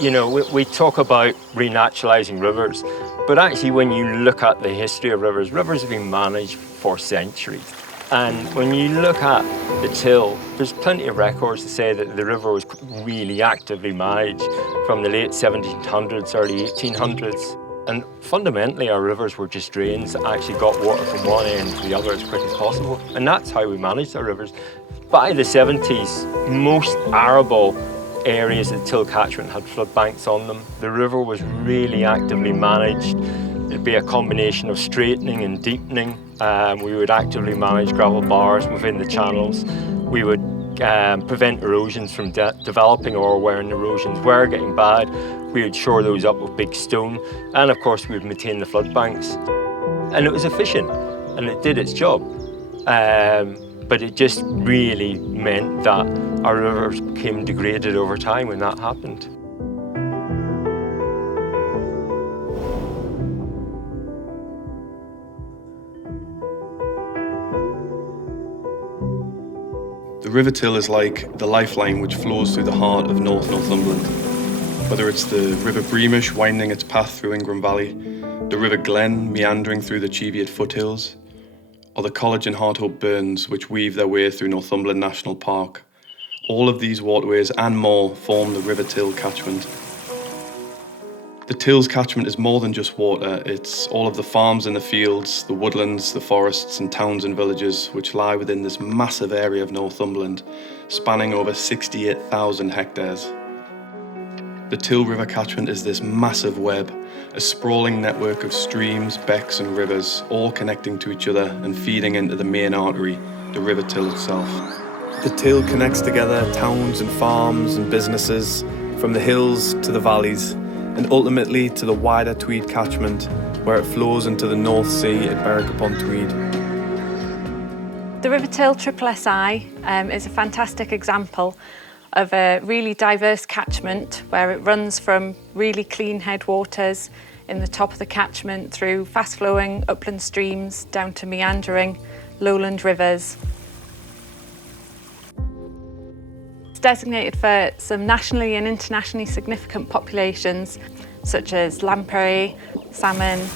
You know, we talk about renaturalising rivers, but actually when you look at the history of rivers, rivers have been managed for centuries. And when you look at the Till, there's plenty of records to say that the river was really actively managed from the late 1700s, early 1800s. And fundamentally, our rivers were just drains that actually got water from one end to the other as quick as possible. And that's how we managed our rivers. By the 70s, most arable areas of the Till catchment had flood banks on them. The river was really actively managed. It'd be a combination of straightening and deepening. We would actively manage gravel bars within the channels. We would prevent erosions from developing, or when erosions were getting bad, we would shore those up with big stone. And of course, we would maintain the flood banks. And it was efficient, and it did its job. But it just really meant that our rivers became degraded over time when that happened. The River Till is like the lifeline which flows through the heart of North Northumberland. Whether it's the River Breamish winding its path through Ingram Valley, the River Glen meandering through the Cheviot foothills, or the College and Harthope Burns which weave their way through Northumberland National Park. All of these waterways and more form the River Till catchment. The Till's catchment is more than just water, it's all of the farms and the fields, the woodlands, the forests and towns and villages which lie within this massive area of Northumberland, spanning over 68,000 hectares. The Till River catchment is this massive web, a sprawling network of streams, becks and rivers, all connecting to each other and feeding into the main artery, the River Till itself. The Till connects together towns and farms and businesses, from the hills to the valleys, and ultimately to the wider Tweed catchment, where it flows into the North Sea at Berwick-upon-Tweed. The River Till SSSI is a fantastic example of a really diverse catchment where it runs from really clean headwaters in the top of the catchment through fast-flowing upland streams down to meandering lowland rivers. It's designated for some nationally and internationally significant populations such as lamprey, salmon,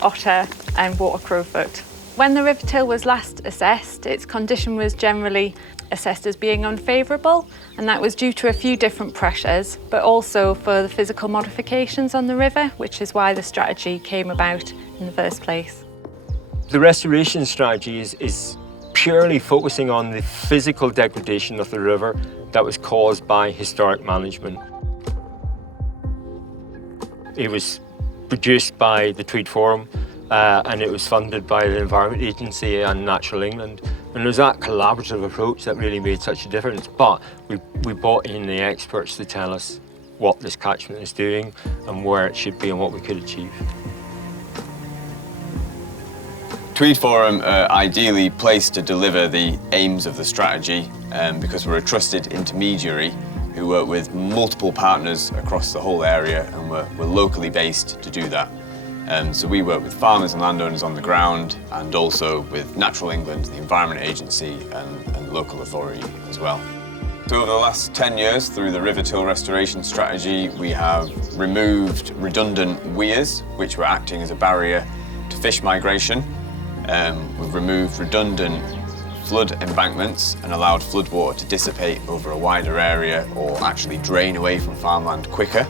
otter and water crowfoot. When the River Till was last assessed, its condition was generally assessed as being unfavourable, and that was due to a few different pressures, but also for the physical modifications on the river, which is why the strategy came about in the first place. The restoration strategy is purely focusing on the physical degradation of the river that was caused by historic management. It was produced by the Tweed Forum and it was funded by the Environment Agency and Natural England. And it was that collaborative approach that really made such a difference. But we brought in the experts to tell us what this catchment is doing and where it should be and what we could achieve. Tweed Forum are ideally placed to deliver the aims of the strategy because we're a trusted intermediary who work with multiple partners across the whole area, and we're locally based to do that. So we work with farmers and landowners on the ground, and also with Natural England, the Environment Agency and local authority as well. So over the last 10 years, through the River Till restoration strategy, we have removed redundant weirs, which were acting as a barrier to fish migration. We've removed redundant flood embankments and allowed floodwater to dissipate over a wider area or actually drain away from farmland quicker.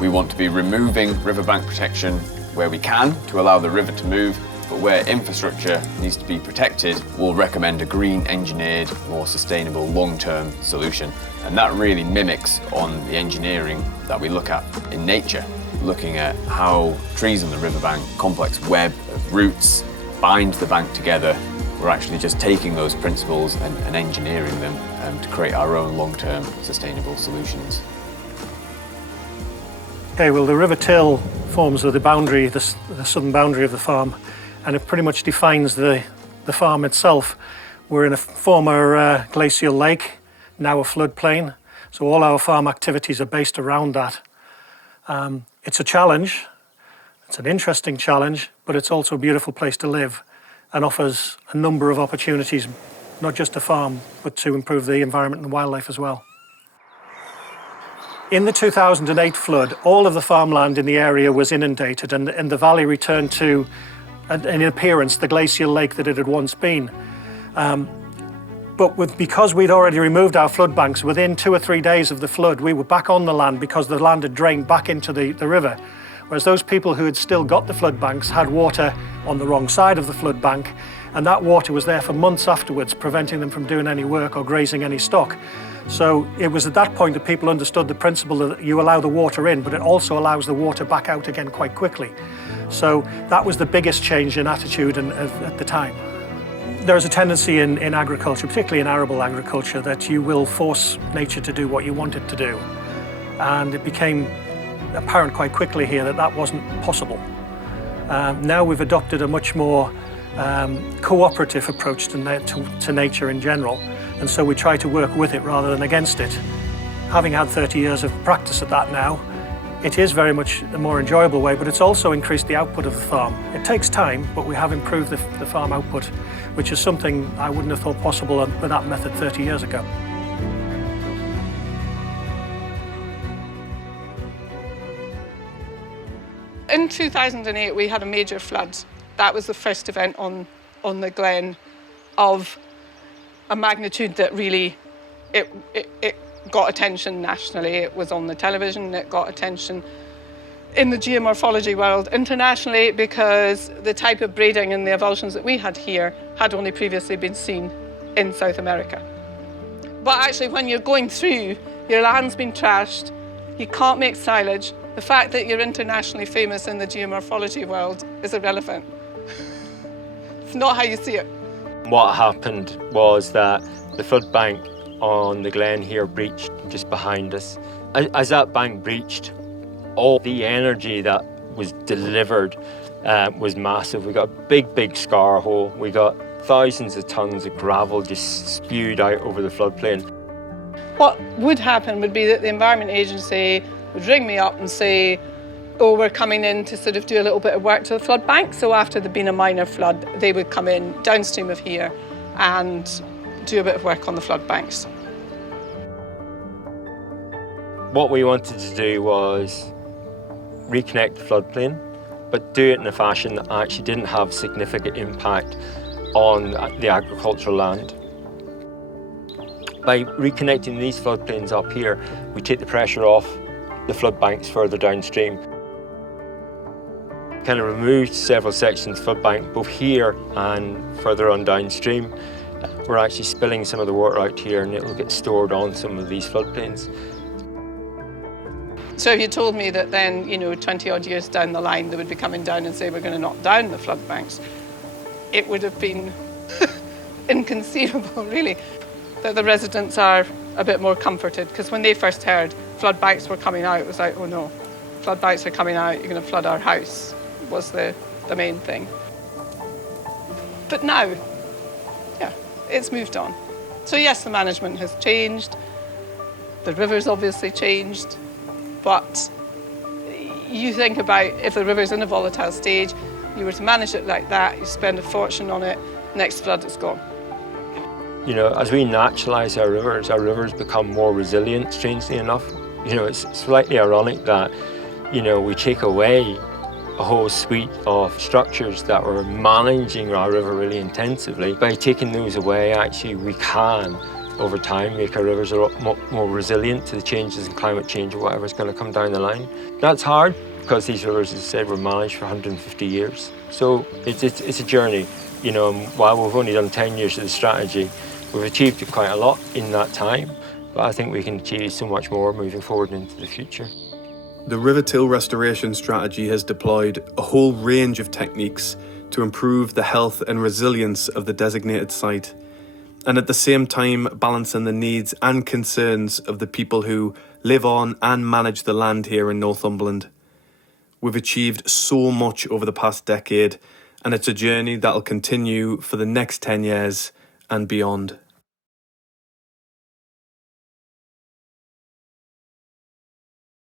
We want to be removing riverbank protection where we can to allow the river to move, but where infrastructure needs to be protected, we'll recommend a green engineered, more sustainable long-term solution. And that really mimics on the engineering that we look at in nature, looking at how trees on the riverbank, complex web of roots, bind the bank together. We're actually just taking those principles and engineering them to create our own long-term sustainable solutions. Okay, well, the River Till forms the boundary, the southern boundary of the farm, and it pretty much defines the farm itself. We're in a former glacial lake, now a floodplain, so all our farm activities are based around that. It's a challenge, it's an interesting challenge, but it's also a beautiful place to live and offers a number of opportunities, not just to farm, but to improve the environment and wildlife as well. In the 2008 flood, all of the farmland in the area was inundated and the valley returned to, in appearance, the glacial lake that it had once been. Because we'd already removed our flood banks, within 2 or 3 days of the flood, we were back on the land because the land had drained back into the river. Whereas those people who had still got the flood banks had water on the wrong side of the flood bank, and that water was there for months afterwards, preventing them from doing any work or grazing any stock. So it was at that point that people understood the principle that you allow the water in, but it also allows the water back out again quite quickly. So that was the biggest change in attitude at the time. There is a tendency in agriculture, particularly in arable agriculture, that you will force nature to do what you want it to do. And it became apparent quite quickly here that that wasn't possible. Now we've adopted a much more cooperative approach to nature in general, and so we try to work with it rather than against it. Having had 30 years of practice at that now, it is very much a more enjoyable way, but it's also increased the output of the farm. It takes time, but we have improved the farm output, which is something I wouldn't have thought possible with that method 30 years ago. In 2008, we had a major flood. That was the first event on the Glen of a magnitude that really, it got attention nationally. It was on the television, it got attention in the geomorphology world internationally, because the type of breeding and the avulsions that we had here had only previously been seen in South America. But actually, when you're going through, your land's been trashed, you can't make silage. The fact that you're internationally famous in the geomorphology world is irrelevant. It's not how you see it. What happened was that the flood bank on the Glen here breached just behind us. As that bank breached, all the energy that was delivered was massive. We got a big scar hole. We got thousands of tons of gravel just spewed out over the floodplain. What would happen would be that the Environment Agency would ring me up and say, oh, we're coming in to sort of do a little bit of work to the flood bank. So after there'd been a minor flood, they would come in downstream of here and do a bit of work on the flood banks. What we wanted to do was reconnect the floodplain, but do it in a fashion that actually didn't have significant impact on the agricultural land. By reconnecting these floodplains up here, we take the pressure off the flood banks further downstream. Kind of removed several sections of flood bank, both here and further on downstream. We're actually spilling some of the water out here, and it will get stored on some of these floodplains. So if you told me that then, 20 odd years down the line, they would be coming down and say we're going to knock down the flood banks, it would have been inconceivable, really. That the residents are a bit more comforted, because when they first heard flood banks were coming out, it was like, oh no, flood banks are coming out, you're going to flood our house, was the main thing. But now, yeah, it's moved on. So yes, the management has changed, the river's obviously changed, but you think about if the river's in a volatile stage, you were to manage it like that, you spend a fortune on it, next flood it's gone. As we naturalise our rivers become more resilient, strangely enough. It's slightly ironic that, we take away a whole suite of structures that were managing our river really intensively. By taking those away, actually, we can, over time, make our rivers a lot more resilient to the changes in climate change or whatever's going to come down the line. That's hard, because these rivers, as I said, were managed for 150 years. So it's a journey. While we've only done 10 years of the strategy, we've achieved quite a lot in that time, but I think we can achieve so much more moving forward into the future. The river till restoration strategy has deployed a whole range of techniques to improve the health and resilience of the designated site, and at the same time balancing the needs and concerns of the people who live on and manage the land here in Northumberland. We've achieved so much over the past decade, and it's a journey that'll continue for the next 10 years and beyond.